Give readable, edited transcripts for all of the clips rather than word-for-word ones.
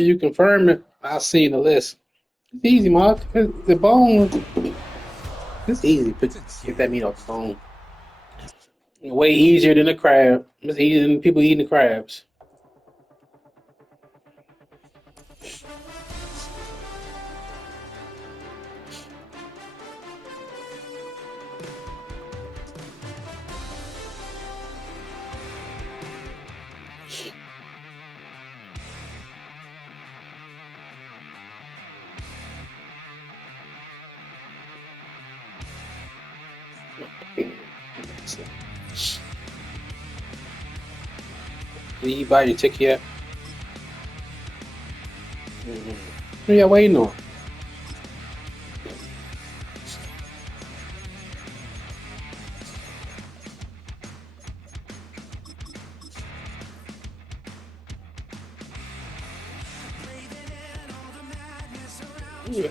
You confirm it, I'll see in the list. It's easy, Mark. The bone, it's easy. Get that meat off the bone. Way easier than a crab. It's easier than people eating the crabs. Did you buy your ticket yet? What are you waiting on?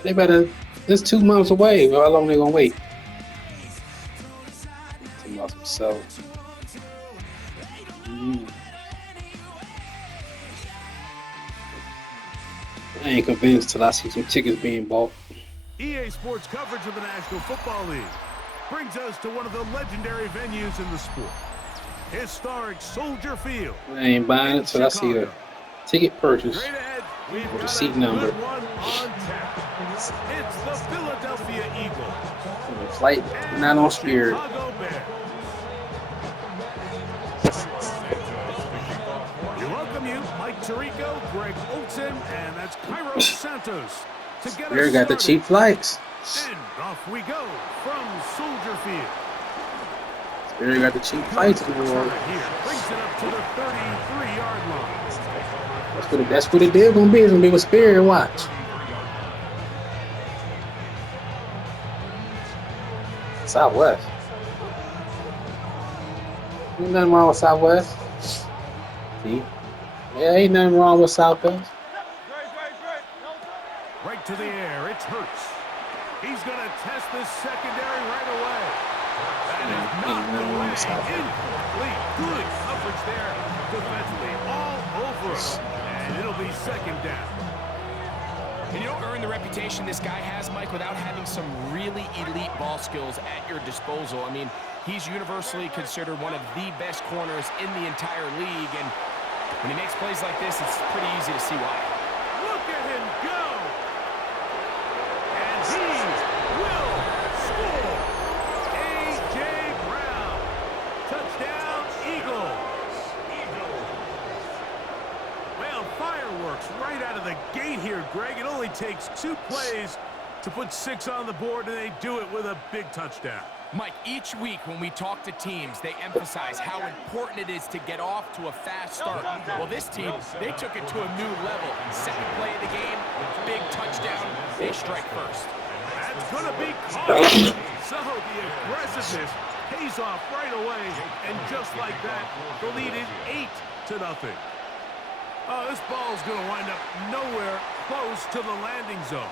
They better. It's 2 months away. How long they gonna wait? 2 months. So. I ain't convinced till I see some tickets being bought. EA Sports coverage of the National Football League brings us to one of the legendary venues in the sport. Historic Soldier Field. I ain't buying it till I see a ticket purchase with the seat number. It's the Philadelphia Eagles. Flight not on Spirit. We welcome you, Mike Tirico, Greg Olson, and that's Cairo Santos. Spirit got the cheap flights. And off we go from Soldier Field. Spirit got the cheap flights. Here brings it up to the 33-yard line. That's what it is gonna be. It's gonna be with Spirit. Watch. Southwest. Ain't nothing wrong with Southwest. See? Yeah, ain't nothing wrong with Southwest. Right to the air, it's Hurts. He's going to test this secondary right away. That is not the way. Incomplete. Good coverage there defensively. All over him. And it'll be second down. And you don't earn the reputation this guy has, Mike, without having some really elite ball skills at your disposal. I mean, he's universally considered one of the best corners in the entire league. And when he makes plays like this, it's pretty easy to see why. Look at him go! And he will score! A.J. Brown. Touchdown, Eagles. Well, fireworks right out of the gate here, Greg. It only takes 2 plays to put 6 on the board, and they do it with a big touchdown. Mike, each week when we talk to teams, they emphasize how important it is to get off to a fast start. Well, this team, they took it to a new level. Second play of the game, big touchdown, they strike first. That's going to be caught. So the aggressiveness pays off right away, and just like that, the lead is 8-0. Oh, this ball's going to wind up nowhere close to the landing zone.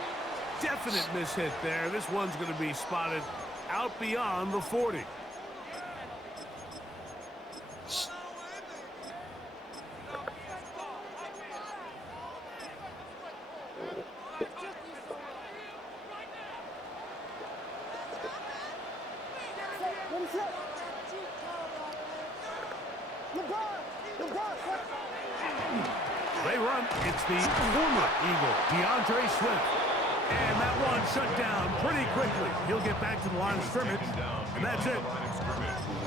Definite mishit there. This one's going to be spotted out beyond the 40. They run. It's the former Eagle, DeAndre Swift. And that one shut down pretty quickly. He'll get back to the line of scrimmage, and that's it.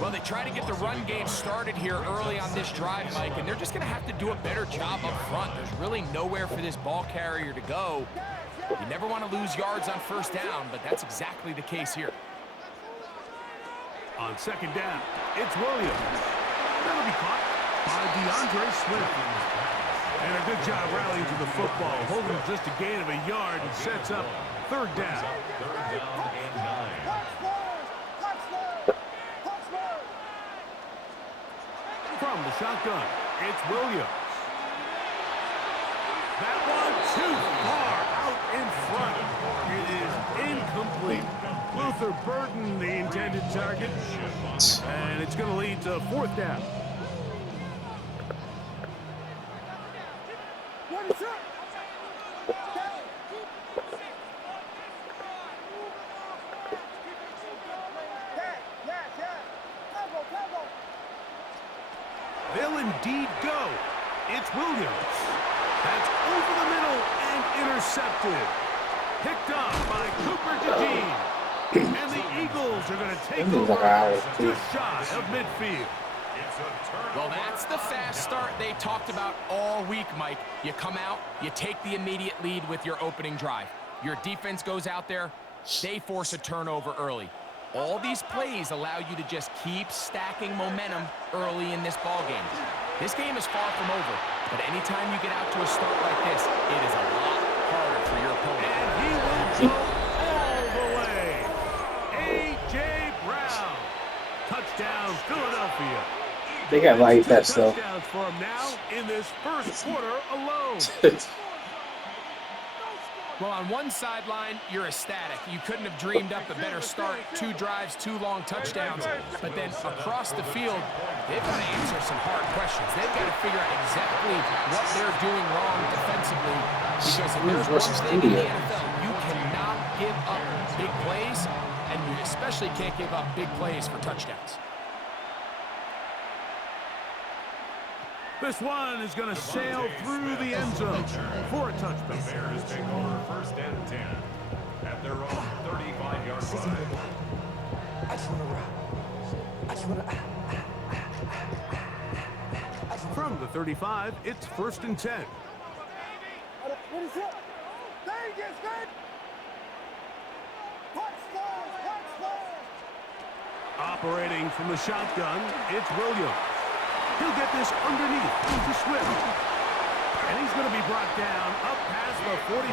Well, they try to get the run game started here early on this drive, Mike, and they're just going to have to do a better job up front. There's really nowhere for this ball carrier to go. You never want to lose yards on first down, but that's exactly the case here. On second down, it's Williams. That'll be caught by DeAndre Swift. And a good job rallying to the football, holding just a gain of a yard and sets up third down. From the shotgun, it's Williams. That one too far out in front. It is incomplete. Luther Burden, the intended target. And it's going to lead to fourth down. intercepted. Picked up by Cooper DeJean. And the Eagles are going to take over just shy of midfield. Well, that's the fast start they talked about all week, Mike. You come out, you take the immediate lead with your opening drive. Your defense goes out there, they force a turnover early. All these plays allow you to just keep stacking momentum early in this ball game. This game is far from over, but anytime you get out to a start like this, it is a lot harder for your opponent. And he will go all the way. A.J. Brown. Touchdown, Philadelphia. They got light that stuff. Touchdowns for him now in this first quarter alone. Well, on one sideline, you're ecstatic. You couldn't have dreamed up a better start. 2 drives, 2 long touchdowns. But then across the field, they've got to answer some hard questions. They've got to figure out exactly what they're doing wrong defensively. Because if there's one thing in the NFL, you cannot give up big plays, and you especially can't give up big plays for touchdowns. This one is going to sail through the end zone for a touchdown. The Bears take over 1st and 10 at their own 35-yard line. From the 35, it's 1st and 10. What is it? Vegas, man! Operating from the shotgun, it's Williams. He'll get this underneath into Swift. And he's going to be brought down up past the 45.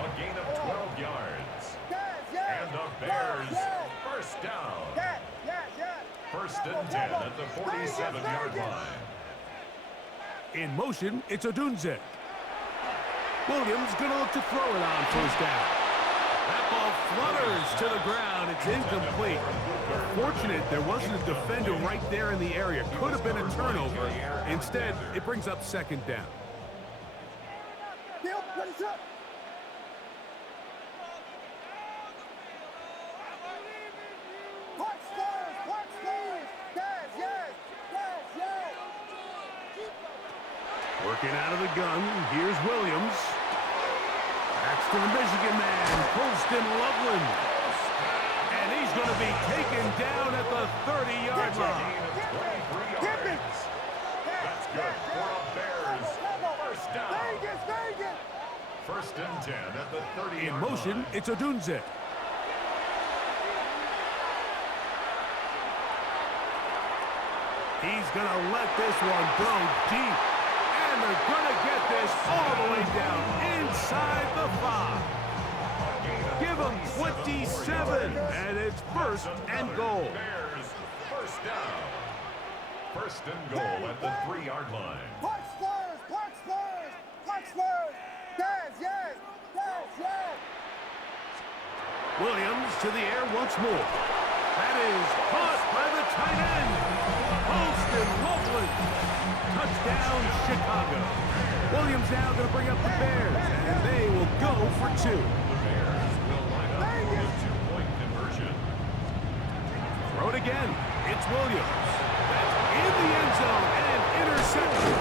A gain of 12 yards. And the Bears, 1st down. 1st and 10 at the 47-yard line. In motion, it's Odunze. Williams going to look to throw it on 1st down. That ball flutters to the ground. It's incomplete. Fortunate there wasn't a defender right there in the area. Could have been a turnover. Instead, it brings up 2nd down. Working out of the gun. Here's Williams. That's to the Michigan man, Colston Loveland. And he's going to be taken down at the 30-yard line. That's good for the Bears. 1st down. 1st and 10 at the 30-yard line. In motion, it's Odunze. He's going to let this one go deep. And they're going to get this all the way down inside the 5. Give them 27, and it's 1st and goal. Bears, 1st down. 1st and goal at the 3-yard line. Williams to the air once more. That is caught by the tight end, Colston Loveland. Touchdown, Chicago. Williams now going to bring up the Bears, and they will go for 2. The Bears will line up for a 2-point conversion. Throw it again. It's Williams. That's in the end zone and intercepted.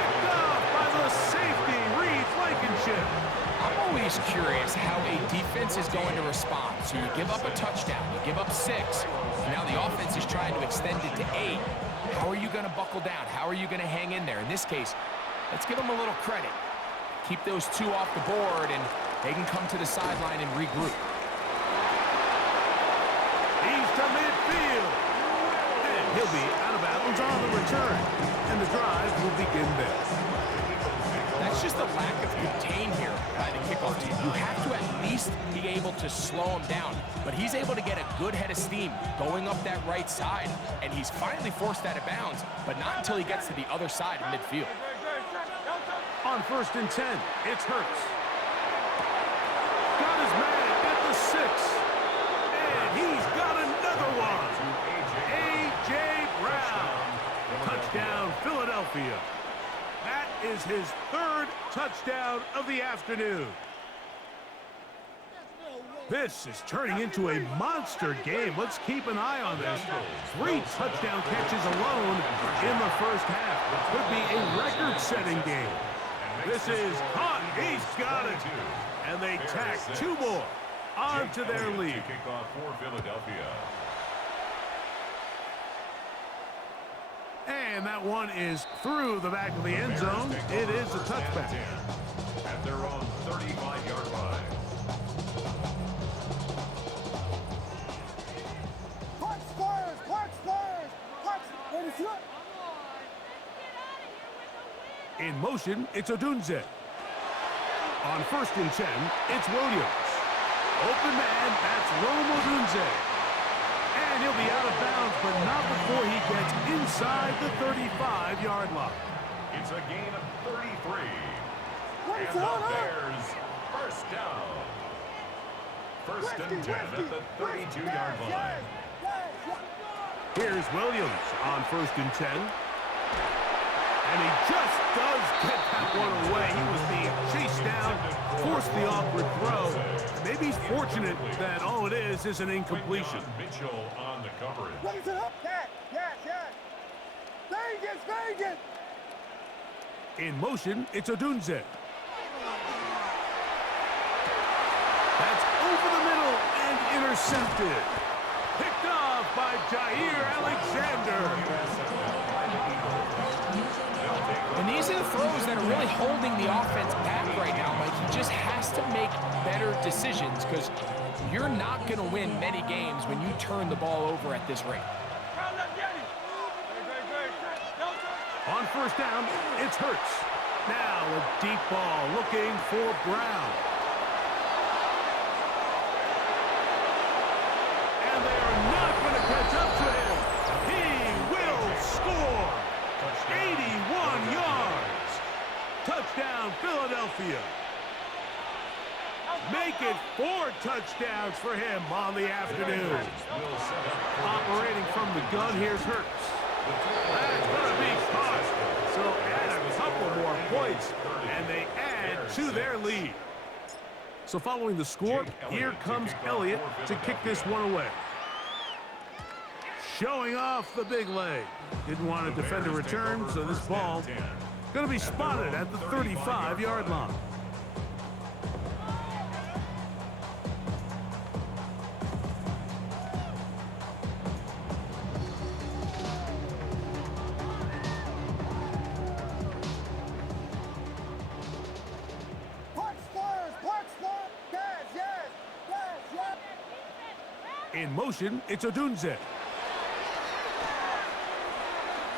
Picked off by the safety, Reed Blankenship. I'm always curious how a defense is going to respond. So you give up a touchdown, you give up 6, and now the offense is trying to extend it to 8. How are you going to buckle down? How are you going to hang in there? In this case, let's give them a little credit. Keep those 2 off the board, and they can come to the sideline and regroup. He's to midfield. And he'll be out of bounds on the return. And the drive will begin there. That's just a lack of contain here by the kickoff team. You have to at least be able to slow him down. But he's able to get a good head of steam going up that right side. And he's finally forced out of bounds, but not until he gets to the other side of midfield. On 1st and 10, it's Hurts. Got his man at the 6. And he's got another one. A.J. Brown. Touchdown, Philadelphia. That is his 3rd touchdown of the afternoon. This is turning into a monster game. Let's keep an eye on this. 3 touchdown catches alone in the first half. Could be a record-setting game. This is hot. He's got it. And they tack 2 more onto their lead. Kick off for Philadelphia. And that one is through the back of the end zone. It is a touchback. At their own 35-yard line. Punch Spurs! Punch Spurs! Punch! Ready to shoot! In motion, it's Odunze. On 1st and 10, it's Williams. Open man, that's Rome Odunze. And he'll be out of bounds, but not before he gets inside the 35-yard line. It's a gain of 33. Ready And to the hold up! Bears first down. First and 10 at the 32-yard line. Here's Williams on 1st and 10. And he just does get that one away. He was being chased down, forced the awkward throw. Maybe he's fortunate that all it is an incompletion. Mitchell on the coverage. Ready to hold up! Yes! Vegas! Vegas! In motion, it's Odunze. That's over the middle and intercepted. Picked off by Jair Alexander. And these are the throws that are really holding the offense back right now, Mike. He just has to make better decisions because you're not going to win many games when you turn the ball over at this rate. On 1st down, it's Hurts. Now a deep ball looking for Brown. And they are not going to catch up to him. He will score. 81 yards. Touchdown, Philadelphia. Make it 4 touchdowns for him on the afternoon. Operating from the gun, here's Hurts. That's going to be caught. So add a couple more points, and they add to their lead. So following the score, here comes Elliott to kick this one away. Showing off the big leg. Didn't want to defend a return, so this ball going to be spotted at the 35-yard line. Punch Spurs! Punch Spurs! Yes! In motion, it's Odunze.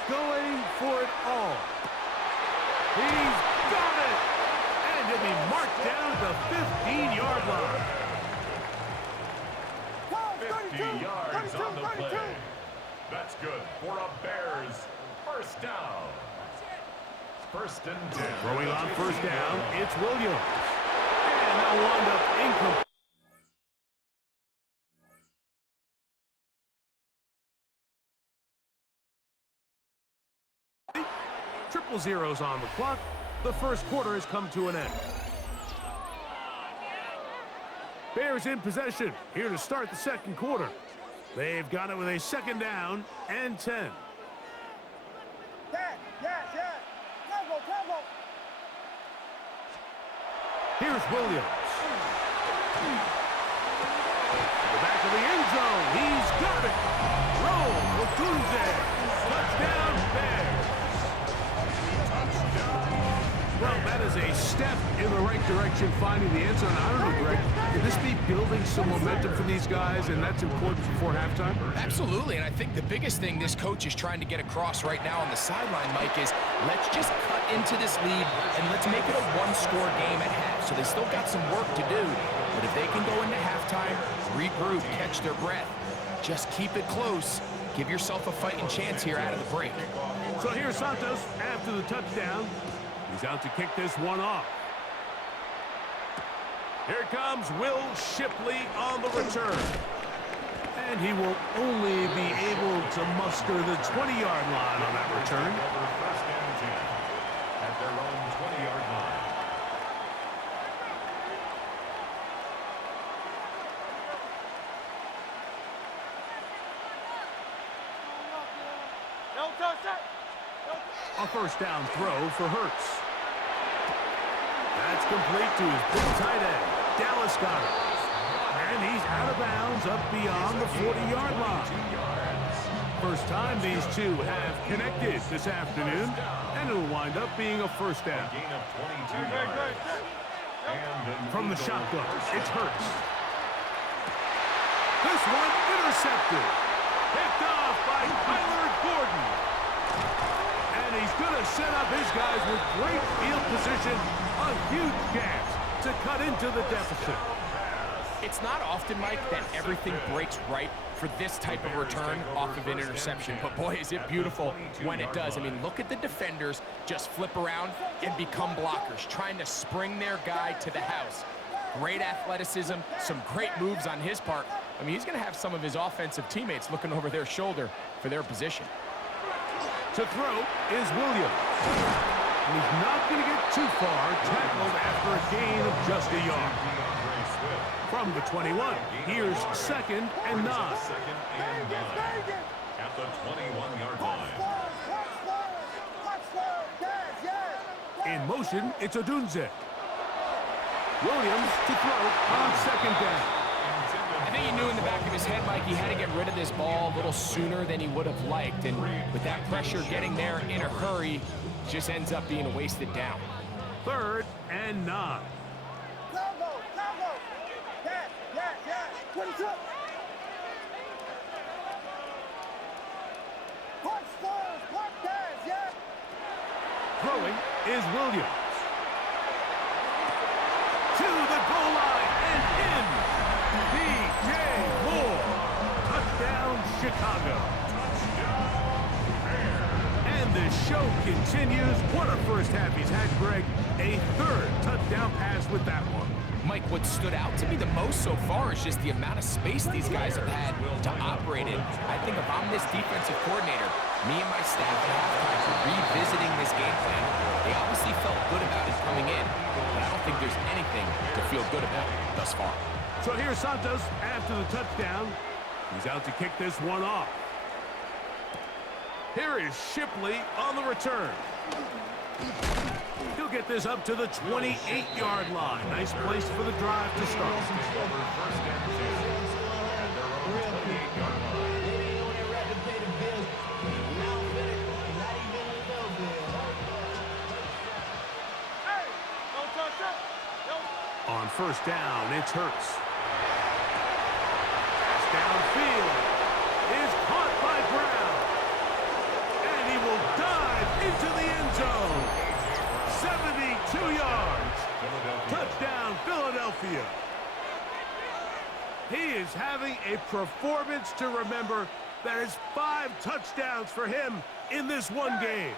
Going for it all. He's got it! And he'll be marked down at the 15-yard line. 50 yards on the play. That's good for a Bears first down. 1st and 10. Throwing on 1st down, it's Williams. And that wound up incomplete. Triple zeros on the clock. The first quarter has come to an end. Bears in possession, here to start the second quarter. They've got it with a 2nd down and 10. Yes! Combo! Here's Williams. To the back of the end zone, he's got it. Roll, Odunze. Touchdown, Bears. Well, that is a step in the right direction, finding the end zone. I don't know, Greg, could this be building some momentum for these guys, and that's important before halftime? Absolutely, and I think the biggest thing this coach is trying to get across right now on the sideline, Mike, is let's just cut into this lead and let's make it a one-score game at half. So they still got some work to do, but if they can go into halftime, regroup, catch their breath, just keep it close, give yourself a fighting chance here out of the break. So here's Santos after the touchdown. He's out to kick this one off. Here comes Will Shipley on the return. And he will only be able to muster the 20-yard line on that return. 1st and 10 at their own 20-yard line. A 1st down throw for Hurts. That's complete to his big tight end, Dallas Goedert. And he's out of bounds up beyond the 40-yard line. First time these two have connected this afternoon, and it'll wind up being a first down. Gain of 22 yards. And From the shotgun, it's Hurts. This one intercepted. Picked off by Kyler Gordon. And he's going to set up his guys with great field position. A huge chance to cut into the deficit. It's not often, Mike, that everything breaks right for this type of return off of an interception. But boy, is it beautiful when it does. I mean, look at the defenders just flip around and become blockers, trying to spring their guy to the house. Great athleticism, some great moves on his part. I mean, he's going to have some of his offensive teammates looking over their shoulder for their position. To throw is Williams. And he's not going to get too far, tackled after a gain of just a yard. From the 21, here's 2nd and 9. At the 21-yard line. In motion, it's Odunze. Williams to throw on 2nd down. I think he knew in the back of his head, Mike, he had to get rid of this ball a little sooner than he would have liked. And with that pressure getting there in a hurry, just ends up being a wasted down. 3rd and 9. Throwing is Williams. To the goal line and in. DJ Moore. Touchdown, Chicago. And the show continues. What a first half he's had, Greg. A 3rd touchdown pass with that one. Mike, what stood out to me the most so far is just the amount of space these guys have had to operate in. I think if I'm this defensive coordinator, me and my staff at halftime are revisiting this game plan. They obviously felt good about it coming in, but I don't think there's anything to feel good about thus far. So here's Santos after the touchdown. He's out to kick this one off. Here is Shipley on the return. He'll get this up to the 28-yard line. Nice place for the drive to start. On first down, it's Hurts. Pass downfield is caught by Brown. And he will dive into the end zone. 72 yards. Touchdown, Philadelphia. He is having a performance to remember. That is 5 touchdowns for him in this one game.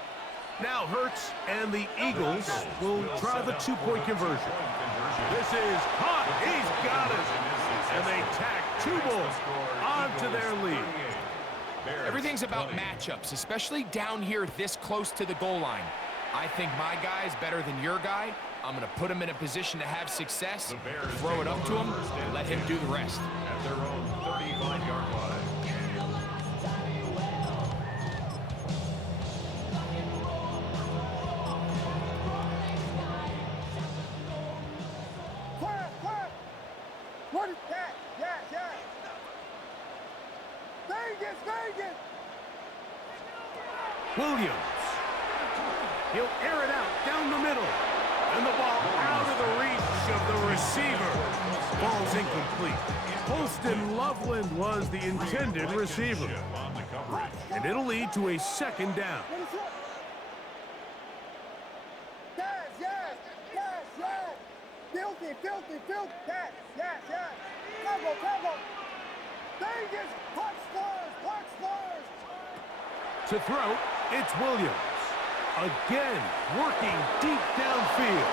Now Hurts and the Eagles will try the 2-point conversion. This is caught. He's got it. And they tack 2 more onto their lead. Everything's about matchups, especially down here this close to the goal line. I think my guy's better than your guy. I'm going to put him in a position to have success, throw it up to him, and let him do the rest. At their own 35-yard line. What is that? Yeah. Vegas! Williams. He'll air it out down the middle. And the ball out of the reach of the receiver. Ball's incomplete. Holston Loveland was the intended receiver. And it'll lead to a 2nd down. Yes. Filthy. Yes. Cover. Vegas, punch scores. To throw, it's Williams. Again, working deep downfield.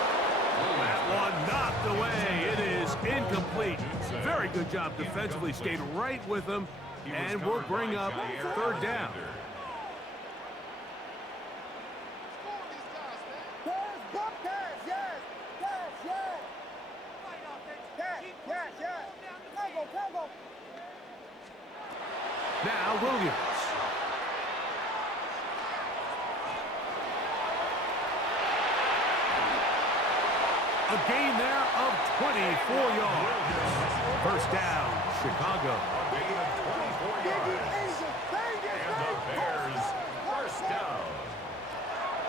That one knocked away. It is incomplete. Very good job defensively. Stayed right with him. And we'll bring up 3rd down. Combo. Now Williams. A gain there of 24 yards. First down, Chicago. A gain of 24 yards. And the Bears first down.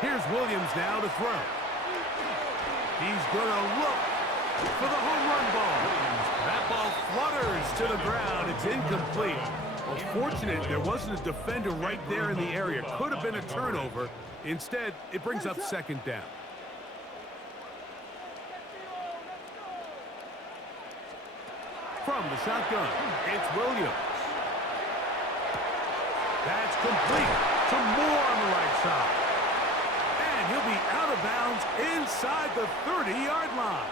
Here's Williams now to throw. He's going to look for the home run ball. That ball flutters to the ground. It's incomplete. Well, fortunate there wasn't a defender right there in the area. Could have been a turnover. Instead, it brings up second down. From the shotgun, it's Williams. That's complete. Some more on the right side. And he'll be out of bounds inside the 30-yard line.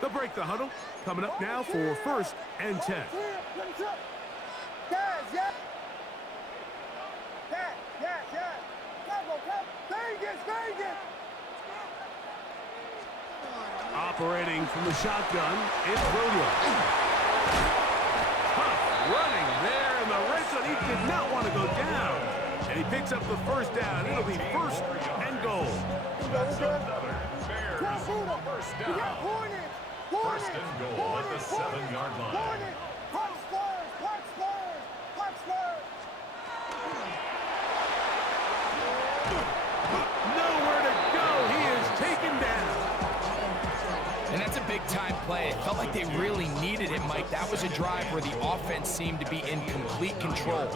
They'll break the huddle. Coming up now for first and 10. Operating from the shotgun, it's Williams. Tough running there in the red zone. He did not want to go down. And he picks up the first down. It'll be first and goal. That's another Bears first down. First and goal at the 7-yard line. Nowhere to go. He is taken down. And that's a big-time play. It felt like they really needed it, Mike. That was a drive where the offense seemed to be in complete control.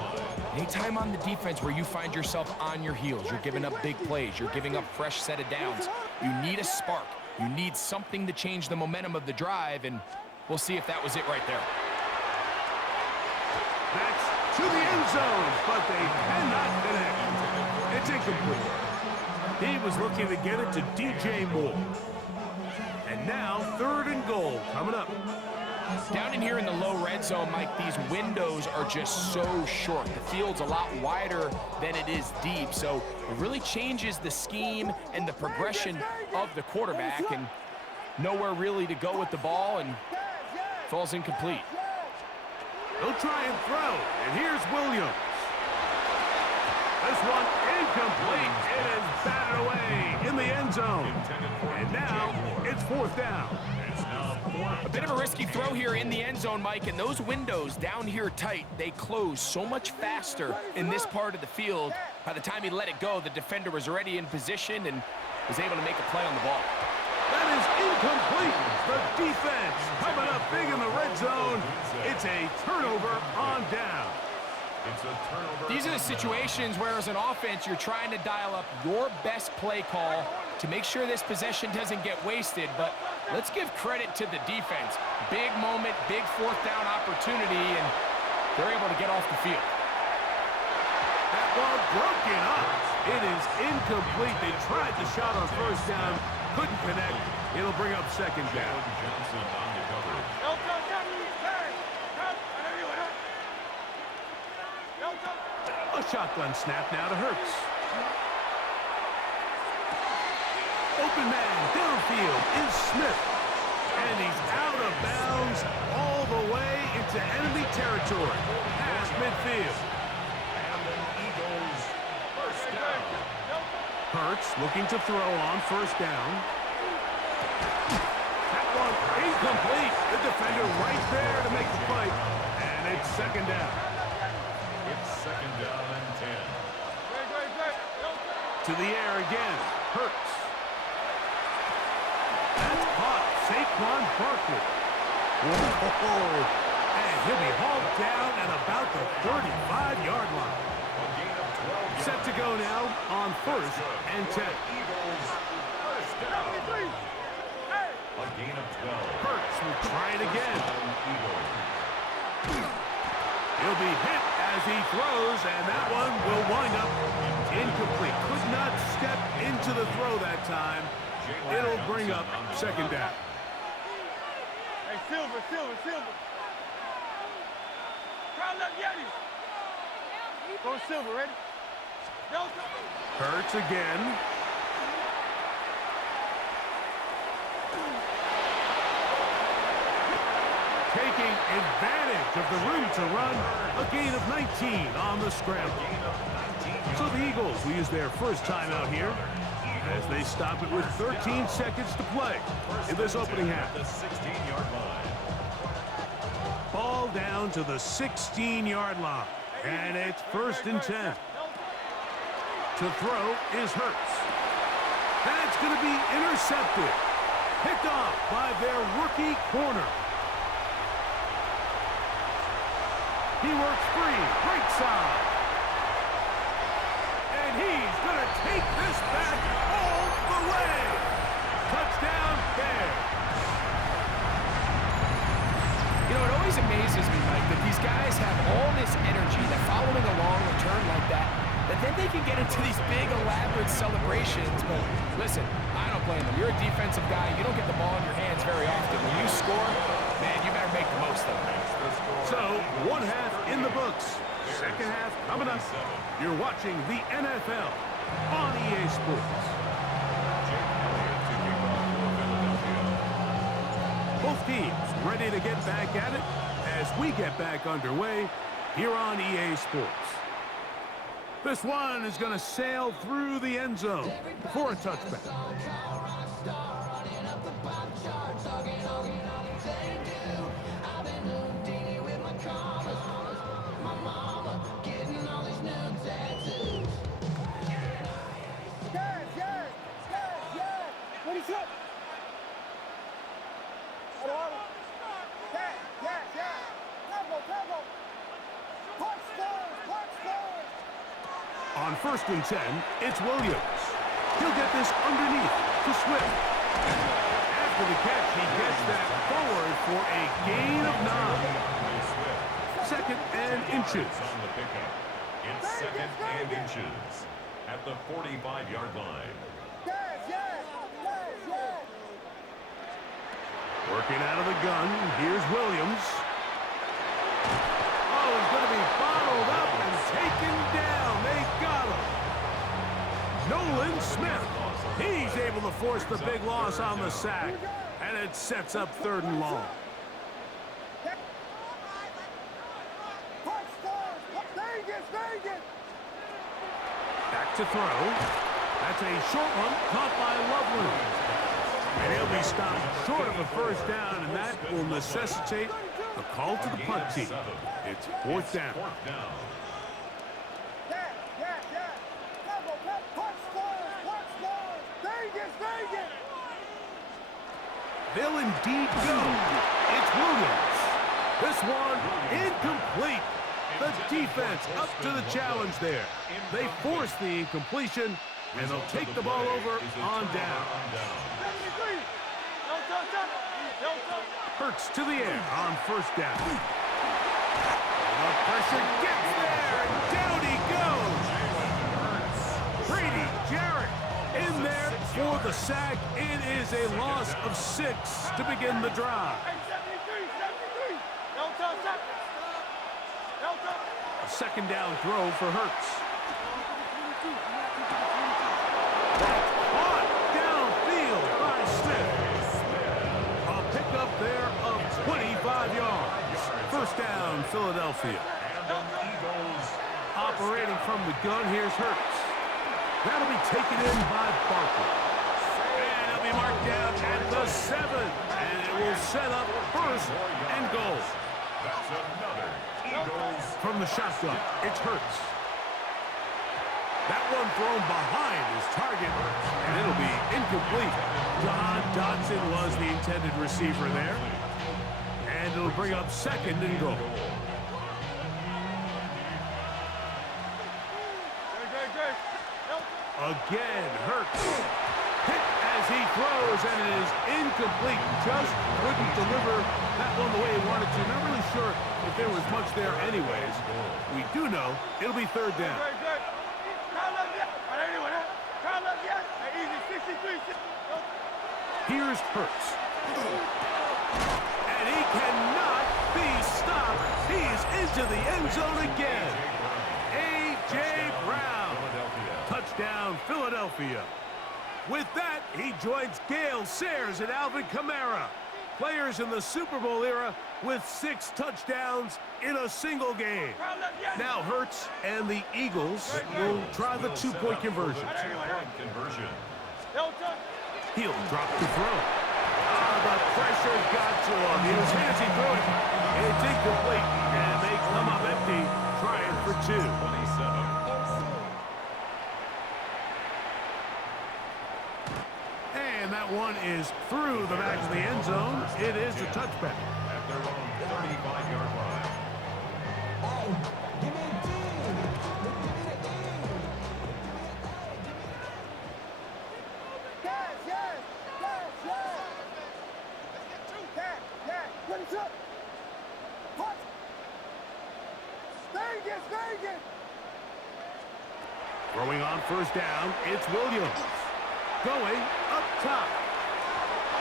Anytime on the defense where you find yourself on your heels, you're giving up big plays, you're giving up fresh set of downs, you need a spark. You need something to change the momentum of the drive, and we'll see if that was it right there. That's to the end zone, but they cannot connect. It's incomplete. He was looking to get it to DJ Moore. And now, third and goal coming up. Down in here in the low red zone, Mike, these windows are just so short. The field's a lot wider than it is deep, so it really changes the scheme and the progression of the quarterback, and nowhere really to go with the ball, and falls incomplete. They'll try and throw, and here's Williams. This one incomplete. It is batted away in the end zone. And now it's fourth down. A bit of a risky throw here in the end zone, Mike, and those windows down here tight, they close so much faster in this part of the field. By the time he let it go, the defender was already in position and was able to make a play on the ball. That is incomplete. The defense coming up big in the red zone. It's a turnover on down. It's a turnover. These are the situations where, as an offense, you're trying to dial up your best play call to make sure this possession doesn't get wasted. But let's give credit to the defense. Big moment, big fourth down opportunity, and they're able to get off the field. That ball broken up. It is incomplete. They tried the shot on first down, couldn't connect. It'll bring up second down. Johnson on the coverage. A shotgun snap now to Hurts. Open man downfield is Smith. And he's out of bounds all the way into enemy territory. Past midfield. And an Eagles first down. Hurts looking to throw on first down. That one incomplete. The defender right there to make the fight. And it's second down. It's second down and 10. To the air again. Hurts. That's caught. Saquon Barkley. Whoa. And he'll be hauled down at about the 35-yard line. A gain of 12 Set to go now on first and 10. Eagles first down. A gain of 12. Hurts will try it again. Eagles. He'll be hit as he throws, and that one will wind up incomplete. Could not step into the throw that time. It'll bring up second down. Hey, Silver. Crowd up, Yeti. Go Silver, ready? Delta. Hurts again. Taking advantage of the room to run. A gain of 19 on the scramble. So the Eagles will use their first time out here. as they stop it with 13 seconds to play in this opening half. The 16-yard line. Ball down to the 16-yard line, and it's 1st and 10. To throw is Hurts. That's going to be intercepted. Picked off by their rookie corner. He works free, right side. And he's going to take this back all the way. Touchdown, Bears. You know, it always amazes me, Mike, that these guys have all this energy that following a long return like that then they can get into these big, elaborate celebrations. But listen, I don't blame them. You're a defensive guy. You don't get the ball in your hands very often. When you score, man, you better make the most of it. So, one half in the books. Second half coming up. You're watching the NFL on EA Sports. Both teams ready to get back at it as we get back underway here on EA Sports. This one is going to sail through the end zone for a touchback. What is it? On 1st and 10, it's Williams. He'll get this underneath to Swift. After the catch, he gets that forward for a gain of 9. 2nd and inches. On the pickup. It's 2nd and inches at the 45-yard line. Working out of the gun, here's Williams. Oh, he's going to be bottled up and taken down. They got him. Nolan Smith. He's able to force the big loss on the sack, and it sets up 3rd and long. Back to throw. That's a short one caught by Lovely. And he'll be stopped short of a 1st down, and that will necessitate a call to the punt team. It's 4th down. They'll indeed go. It's Williams. This one incomplete. The defense up to the challenge there. They force the incompletion, and they'll take the ball over on down. Hurts to the air on 1st down. The pressure gets there, and down he goes. Brady Jarrett in there for the sack. It is a loss of 6 to begin the drive. A 2nd down throw for Hurts. Caught downfield by Smith. A pickup there of 25 yards. 1st down, Philadelphia. Operating from the gun, here's Hurts. That'll be taken in by Barkley. And it'll be marked down at the 7. And it will set up 1st and goal. That's another Eagles. From the shotgun, it's Hurts. That one thrown behind his target, and it'll be incomplete. John Dodson was the intended receiver there. And it'll bring up 2nd and goal. Again, Hurts. Hit as he throws, and it is incomplete. Just couldn't deliver that one the way he wanted to. Not really sure if there was much there anyways. We do know it'll be 3rd down. Here's Hurts. And he cannot be stopped. He's into the end zone again. A.J. Brown. Touchdown, Philadelphia. With that, he joins Gale Sayers and Alvin Kamara, players in the Super Bowl era with 6 touchdowns in a single game. Now Hurts and the Eagles will try the 2-point conversion. He'll drop the throw. The pressure got to him. He was hit as he threw it. It's incomplete, and they come up empty, trying for 2. 27. And that one is through the back of the end zone. It is a touchback. At their own 35-yard line. Throwing on first down, it's Williams. Going up top.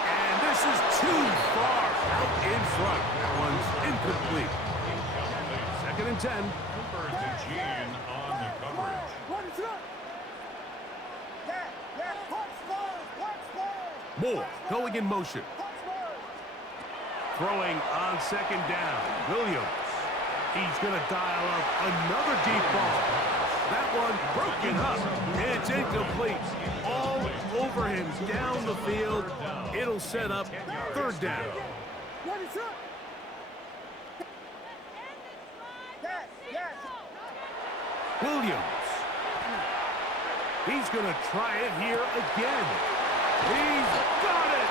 And this is too far out in front. That one's incomplete. 2nd and 10. Cooper to Gene on the coverage. Moore going in motion. Throwing on 2nd down. Williams. He's going to dial up another deep ball. That one broken up. It's incomplete. All over him down the field. It'll set up 3rd down. Williams. He's going to try it here again. He's got it.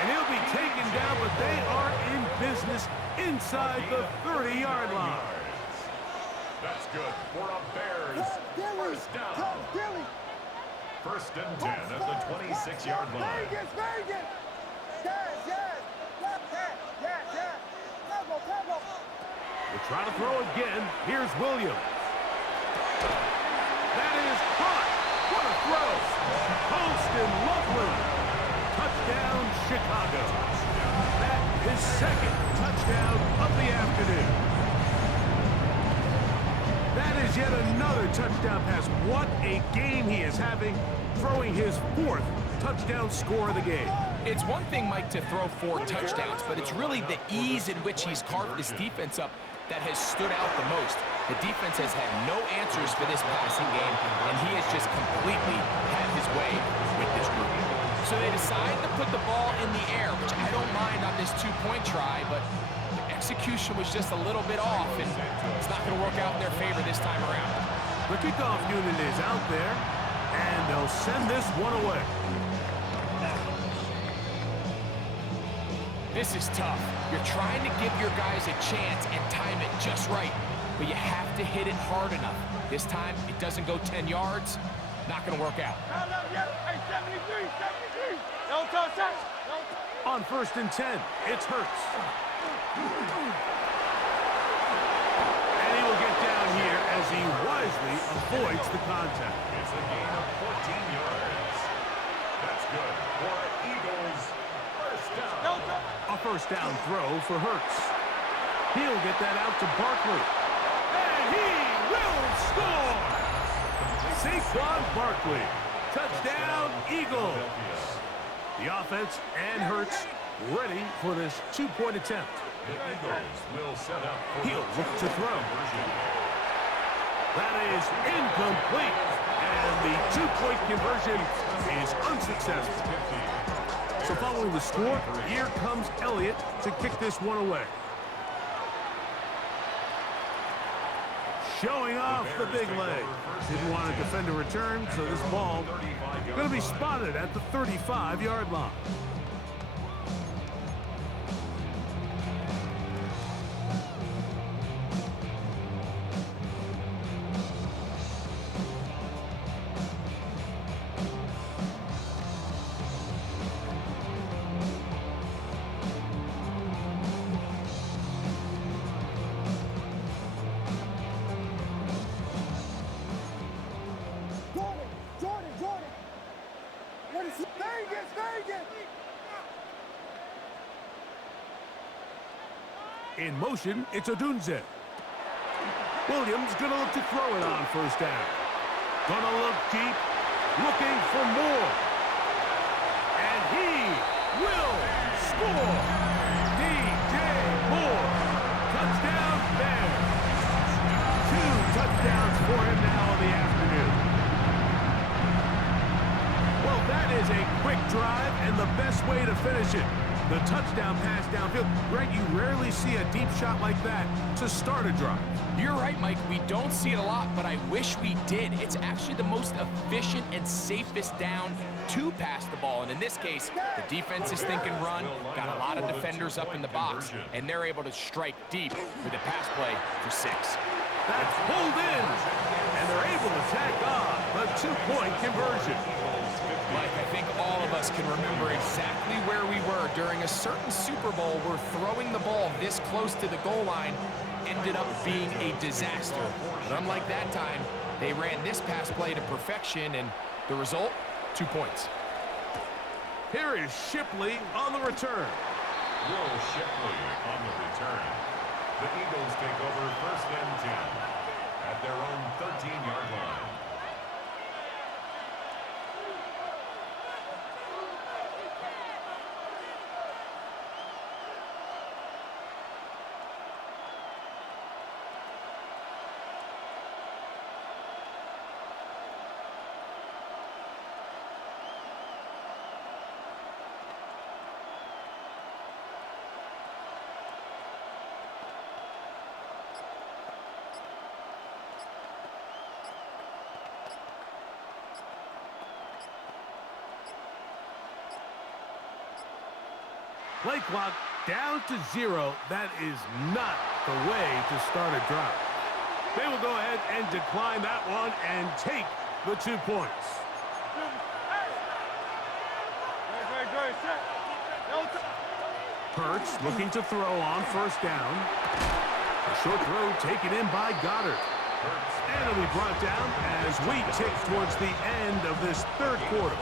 And he'll be taken down, but they are in business inside the 30-yard line. That's good for a Bears first down. 1st and 10 at the 26-yard line. We'll try to throw again. Here's Williams. That is caught. What a throw. Holston Loveland. Touchdown, Chicago. That is 2nd touchdown of the afternoon. That is yet another touchdown pass. What a game he is having, throwing his 4th touchdown score of the game. It's one thing, Mike, to throw 4 touchdowns, but it's really the ease in which he's carved his defense up that has stood out the most. The defense has had no answers for this passing game, and he has just completely had his way with this group. So they decide to put the ball in the air, which I don't mind on this 2-point try, but the execution was just a little bit off, and it's not going to work out in their favor this time around. The kickoff unit is out there, and they'll send this one away. This is tough. You're trying to give your guys a chance and time it just right, but you have to hit it hard enough. This time, it doesn't go 10 yards. Not going to work out. On 1st and 10, it's Hurts. And he will get down here as he wisely avoids the contact. It's a gain of 14 yards. That's good for Eagles first down. A first down throw for Hurts. He'll get that out to Barkley. And he will score! Saquon Barkley. Touchdown, Eagles. The offense and Hurts ready for this 2-point attempt. The Eagles will set up. He'll look to throw. That is incomplete. And the 2-point conversion is unsuccessful. So following the score, here comes Elliott to kick this one away. Showing off the big leg. Didn't want to defend a return, so this ball going to be spotted at the 35-yard line. In motion, it's Odunze. Williams gonna look to throw it on first down. Gonna look deep, looking for more. And he will score. DJ Moore. Touchdown Bears. 2 touchdowns for him now in the afternoon. Well, that is a quick drive and the best way to finish it. The touchdown pass downfield. Greg, you rarely see a deep shot like that to start a drive. You're right, Mike. We don't see it a lot, but I wish we did. It's actually the most efficient and safest down to pass the ball. And in this case, the defense is thinking run, got a lot of defenders up in the box, and they're able to strike deep with a pass play for 6. That's pulled in, and they're able to tack on a 2-point conversion. Mike, I think all of us can remember exactly where we were during a certain Super Bowl where throwing the ball this close to the goal line ended up being a disaster. But unlike that time, they ran this pass play to perfection, and the result, 2 points. Here is Shipley on the return. Will Shipley on the return. The Eagles take over 1st and 10 at their own 13-yard line. Play clock down to 0. That is not the way to start a drive. They will go ahead and decline that one and take the 2 points. Hurts looking to throw on 1st down. A short throw taken in by Goddard. And it'll be brought down as we tick towards the end of this 3rd quarter.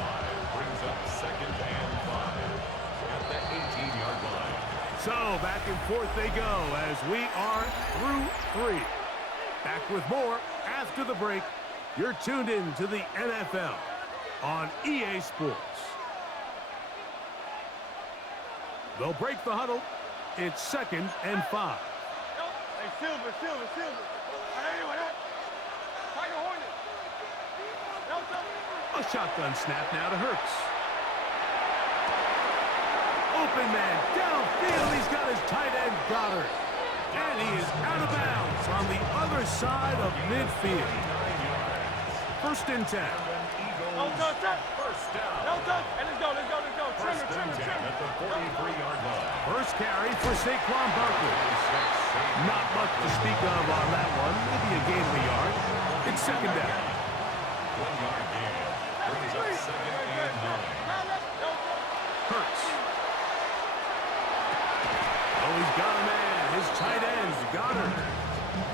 Brings up 2nd and 5 at the 18-yard line. So back and forth they go as we are through 3. Back with more after the break. You're tuned in to the NFL on EA Sports. They'll break the huddle. It's 2nd and 5. Hey, Silver. A shotgun snap now to Hurts. Open man downfield. He's got his tight end Goddard. And he is out of bounds on the other side of midfield. 1st and 10. First down. Let's go. First and 10 at the 43-yard line. First carry for Saquon Barkley. Not much to speak of on that one. Maybe a gain of a yard. It's 2nd down. 1-yard gain. Brings up 2nd and 9. Hurts. Oh, he's got a man. His tight end, Goddard.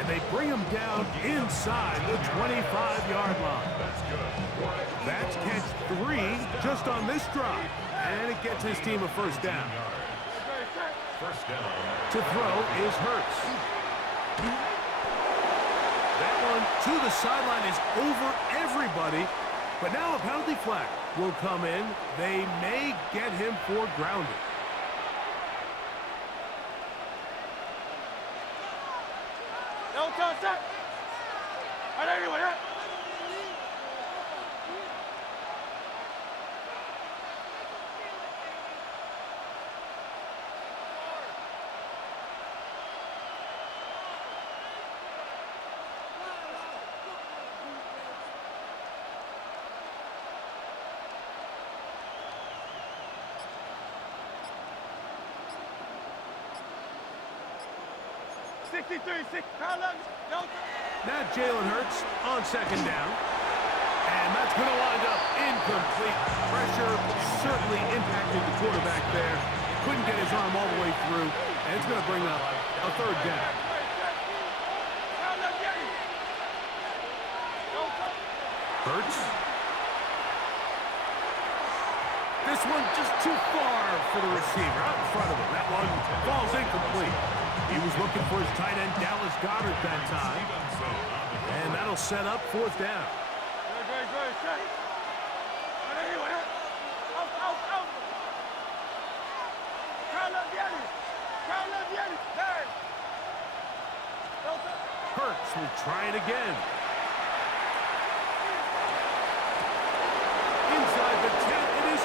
And they bring him down inside the 25-yard line. That's good. That's catch 3 just on this drive. And it gets his team a 1st down. First down. To throw is Hurts. That one to the sideline is over everybody. But now a penalty flag will come in. They may get him for grounding. Now Jalen Hurts on 2nd down. And that's going to wind up incomplete. Pressure certainly impacted the quarterback there. Couldn't get his arm all the way through. And it's going to bring up a 3rd down. Hurts. This one just too far for the receiver. Out in front of him. That one falls incomplete. He was looking for his tight end, Dallas Goddard, that time. And that'll set up 4th down. Hurts will try it again. Inside the 10, it is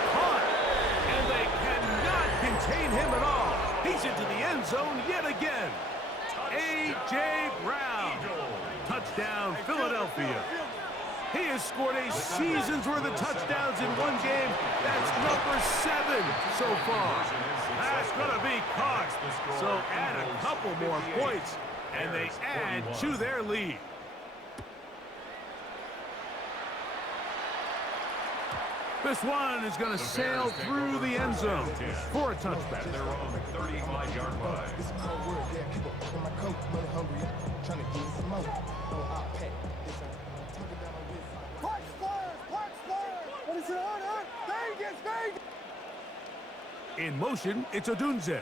end zone yet again. A.J. Brown. Touchdown, Philadelphia. He has scored a season's worth of touchdowns in one game. That's number 7 so far. That's going to be caught. So add a couple more points, and they add to their lead. This one is going to sail through the end zone for a touchback. Their own 35-yard line. It's a cold world, yeah. People in my coat, money hungry, trying to get some more. Oh, I'll pack. Park Spurs! Park Spurs! What is it on, huh? Vegas! Vegas! In motion, it's Odunze.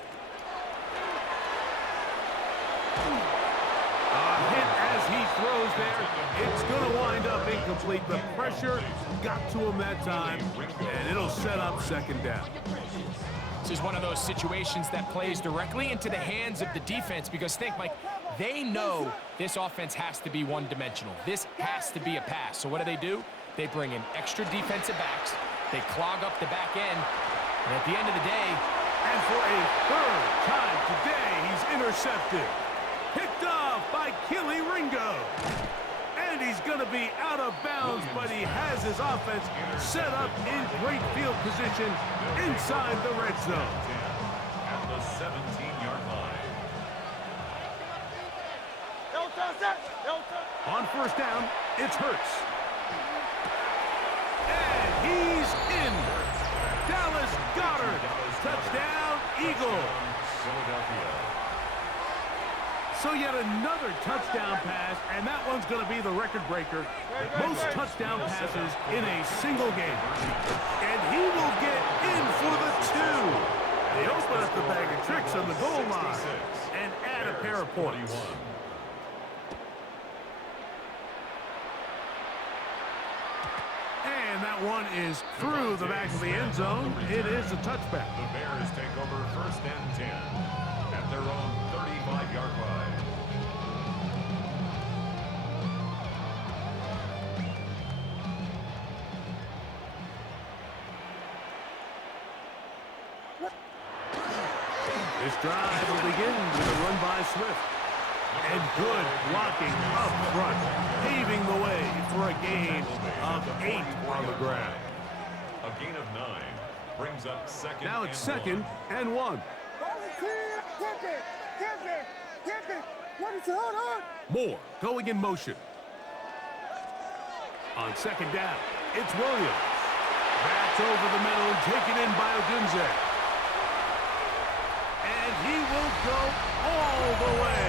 A hit as he throws there. It's going to wind up incomplete. The pressure got to him that time, and it'll set up second down. This is one of those situations that plays directly into the hands of the defense because think, Mike, they know this offense has to be one-dimensional. This has to be a pass. So what do? They bring in extra defensive backs. They clog up the back end. And at the end of the day, and for a third time today, he's intercepted. Picked off by Killy Ringo. And he's going to be out of bounds, but he has his offense set up in great field position inside the red zone. At the 17-yard line. On first down, it's Hurts. And he's in. Dallas Goedert. Touchdown, Eagles. Philadelphia. So yet another touchdown pass, and that one's going to be the record breaker. Most touchdown passes in a single game. And he will get in for the 2. They open up the bag of tricks on the goal line and add a pair of points. And that one is through the back of the end zone. It is a touchback. The Bears take over first and 10 at their own 35-yard line. This drive will begin with a run by Swift. And good blocking up front, paving the way for a gain of 8 on the ground. A gain of 9 brings up second. Now it's second and 1. Volunteer! Tip it! Tip it! Tip it! What is it on? Moore going in motion. On second down, it's Williams. That's over the middle and taken in by Odunze. And he will go all the way.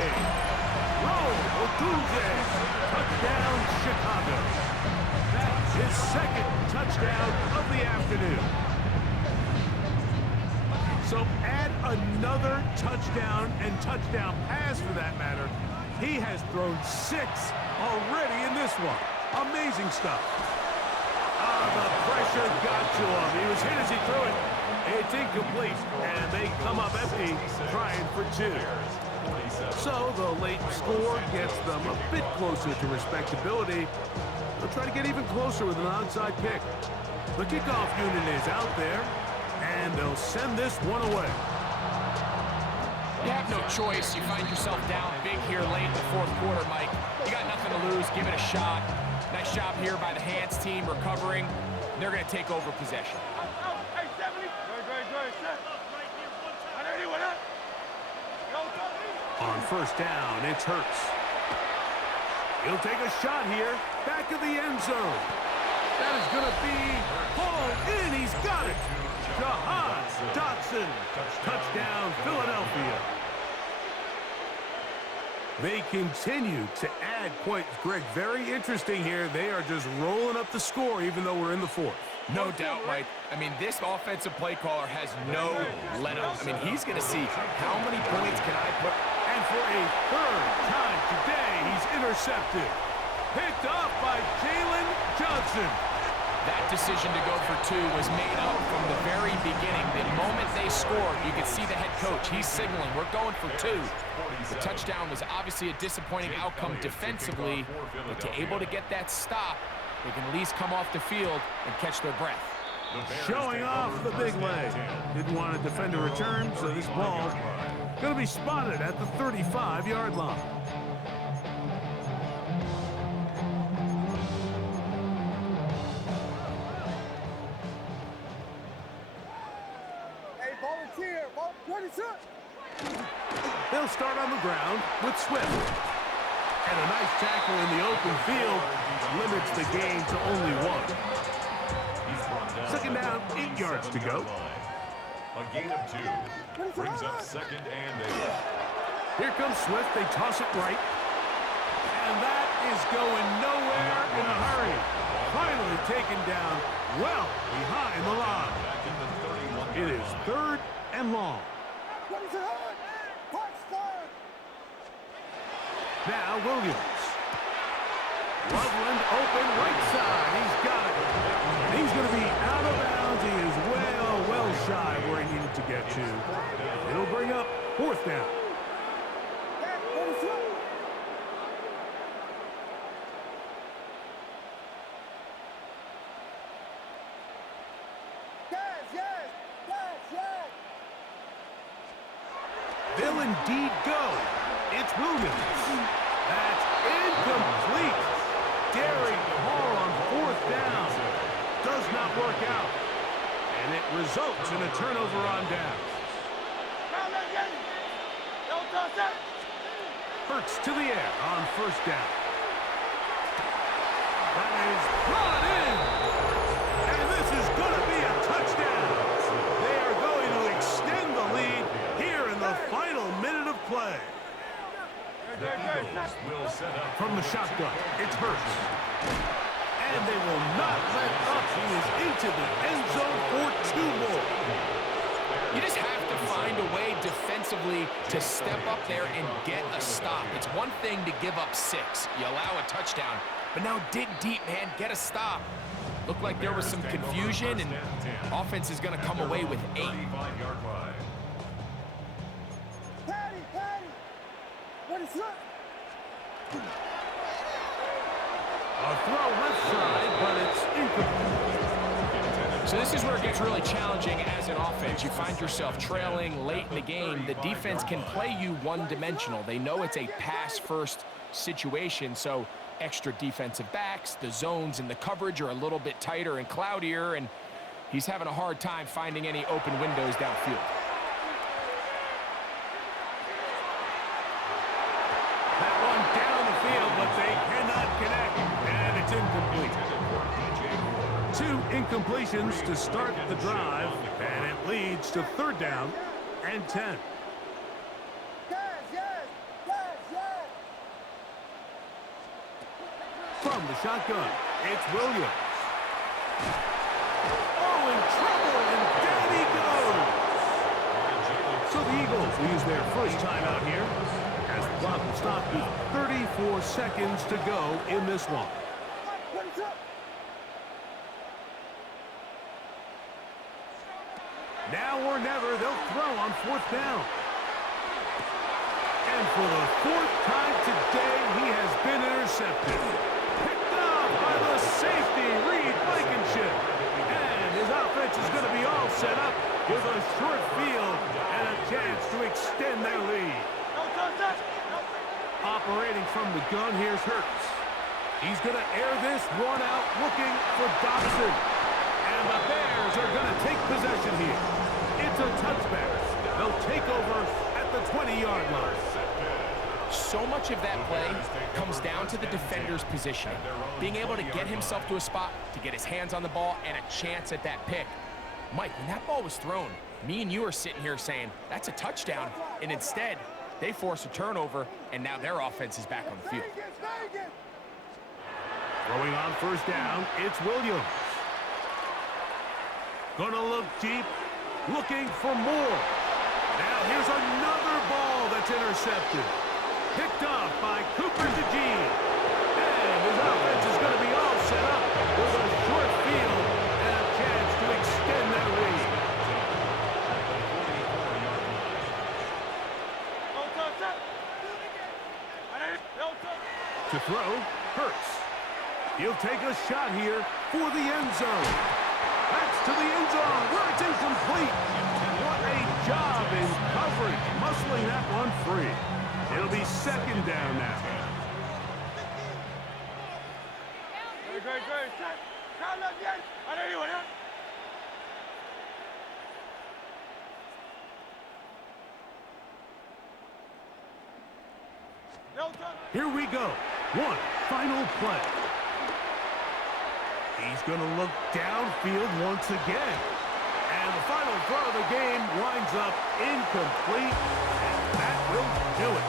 Odunze, touchdown Chicago. That's his second touchdown of the afternoon. So add another touchdown and touchdown pass for that matter. He has thrown 6 already in this one. Amazing stuff. The pressure got to him. He was hit as he threw it. It's incomplete, and they come up empty, trying for 2. So the late score gets them a bit closer to respectability. They'll try to get even closer with an onside kick. The kickoff unit is out there, and they'll send this one away. you have no choice. You find yourself down big here late in the fourth quarter, Mike. You got nothing to lose. Give it a shot. Nice job here by the Hands team recovering. They're going to take over possession. On first down, it's Hurts. He'll take a shot here, back of the end zone. That is going to be hauled in. He's got it. Jahan Dotson, touchdown, Philadelphia. They continue to add points. Greg, very interesting here. They are just rolling up the score even though we're in the fourth. No doubt, Mike. I mean, this offensive play caller has no let-up. I mean, he's going to see how many points can I put. And for a third time today, he's intercepted. Picked up by Jalen Johnson. That decision to go for 2 was made up from the very beginning. The moment they scored, you could see the head coach. He's signaling, we're going for 2. The touchdown was obviously a disappointing outcome defensively, but to able to get that stop, they can at least come off the field and catch their breath. Showing off the big leg. Didn't want a defender return, so this ball going to be spotted at the 35-yard line. Hey, volunteer, ready, set. They'll start on the ground with Swift. And a nice tackle in the open field limits the gain to only 1. Second down, 8 yards to go. A gain of 2 brings up second and 8. Here comes Swift. They toss it right. And that is going nowhere in a hurry. Finally taken down well behind the line. Back in the 31. It is 3rd and long. Now Williams. Loveland open right side. He's got it. And he's going to be out of bounds. He is well shy where he needed to get to. It'll bring up 4th down. They'll indeed go. It's Williams. That's incomplete. Daring call on 4th down. Does not work out. And it results in a turnover on downs. Hurts to the air on 1st down. That is brought in. And this is going to be a touchdown. They are going to extend the lead here in the final minute of play. The Eagles will set up From the shotgun, it's Hurts. And they will not let up. He is into the end zone for 2 more. You just have to find a way defensively to step up there and get a stop. It's one thing to give up 6. You allow a touchdown. But now dig deep, man. Get a stop. Looked like there was some confusion, and offense is going to come away with 8. 35-yard line. A throw left side, but it's incomplete. So this is where it gets really challenging as an offense. You find yourself trailing late in the game. The defense can play you one-dimensional. They know it's a pass-first situation, so extra defensive backs, the zones and the coverage are a little bit tighter and cloudier, and he's having a hard time finding any open windows downfield. That one down the field, but they cannot connect, and it's incomplete. 2 incompletions to start the drive, and it leads to 3rd down and 10. From the shotgun, it's Williams. Oh, in trouble, and down he goes. So the Eagles use their first time out here, as the clock will stop with 34 seconds to go in this one. Now or never, they'll throw on 4th down. And for the 4th time today, he has been intercepted. Picked off by the safety, Reed Blankenship. And his offense is going to be all set up with a short field and a chance to extend their lead. Operating from the gun, here's Hurts. He's going to air this one out, looking for Dobson. And the Bears are going to take possession here. It's a touchback. They'll take over at the 20-yard line. So much of that play comes down to the defender's positioning. Being able to get himself to a spot, to get his hands on the ball, and a chance at that pick. Mike, when that ball was thrown, me and you are sitting here saying, that's a touchdown. And instead, they force a turnover, and now their offense is back on the field. Throwing on 1st down, it's Williams. Gonna look deep, looking for more. Now here's another ball that's intercepted. Picked off by Cooper DeJean. And his offense is going to be all set up with a short field and a chance to extend that lead. To throw, Hurts. He'll take a shot here for the end zone. That's to the end zone where it's incomplete. What a job in coverage, muscling that one free. It'll be second down now. Here we go. One final play. He's going to look downfield once again. And the final throw of the game winds up incomplete. And that will do it.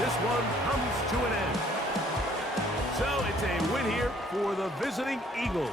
This one comes to an end. So it's a win here for the visiting Eagles.